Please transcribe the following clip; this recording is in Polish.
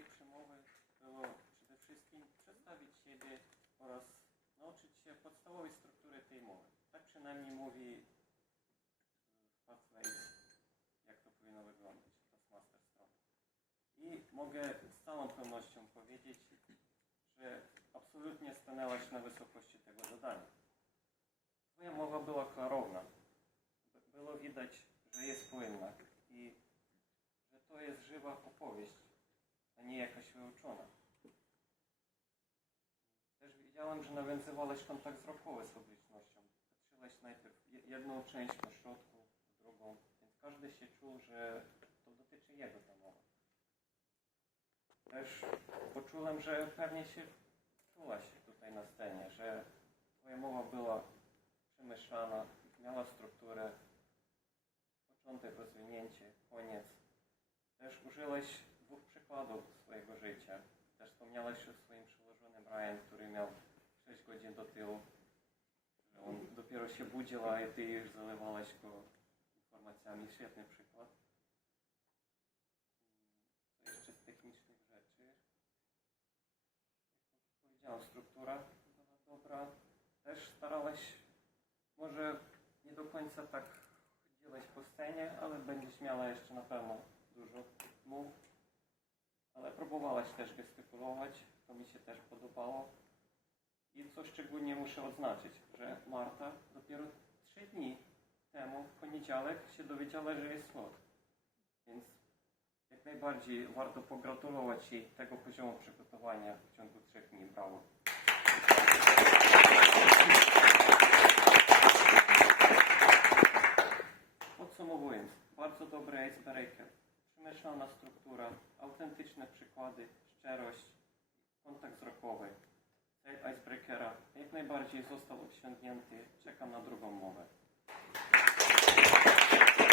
przemowy było przede wszystkim przedstawić siebie oraz nauczyć się podstawowej struktury tej mowy. Tak przynajmniej mówi e, Pathways, jak to powinno wyglądać, Toastmaster Strong. I mogę z całą pewnością powiedzieć, że absolutnie stanęłaś na wysokości tego zadania. Twoja mowa była klarowna. By- Było widać, że jest płynna i że to jest żywa opowieść, nie jakaś wyuczona. Też widziałem, że nawiązywałeś kontakt wzrokowy z publicznością. Patrzyłeś najpierw je- jedną część po środku, drugą, więc każdy się czuł, że to dotyczy jego ta mowa. Też poczułem, że pewnie się czułaś tutaj na scenie, że twoja mowa była przemyślana, miała strukturę, początek, rozwinięcie, koniec. Też użyłeś dwóch przykładów swojego życia. Też wspomniałeś o swoim przełożonym Ryan, który miał 6 godzin do tyłu. On dopiero się budził, a ty już zalewałaś go informacjami. Świetny przykład. Co jeszcze z technicznych rzeczy? Jak powiedziałem, struktura była dobra. Też starałaś, może nie do końca tak chodziłaś po scenie, ale będziesz miała jeszcze na pewno dużo mów. Próbowałaś też gestykulować, to mi się też podobało. I co szczególnie muszę odznaczyć, że Marta dopiero trzy dni temu, w poniedziałek, się dowiedziała, że jest słod. Więc jak najbardziej warto pogratulować jej tego poziomu przygotowania w ciągu trzech dni. Brawo. Podsumowując, bardzo dobry icebreaker, przemyślana struktura, autentyczne przykłady, szczerość, kontakt wzrokowy. Cel icebreakera jak najbardziej został osiągnięty, czekam na drugą mowę.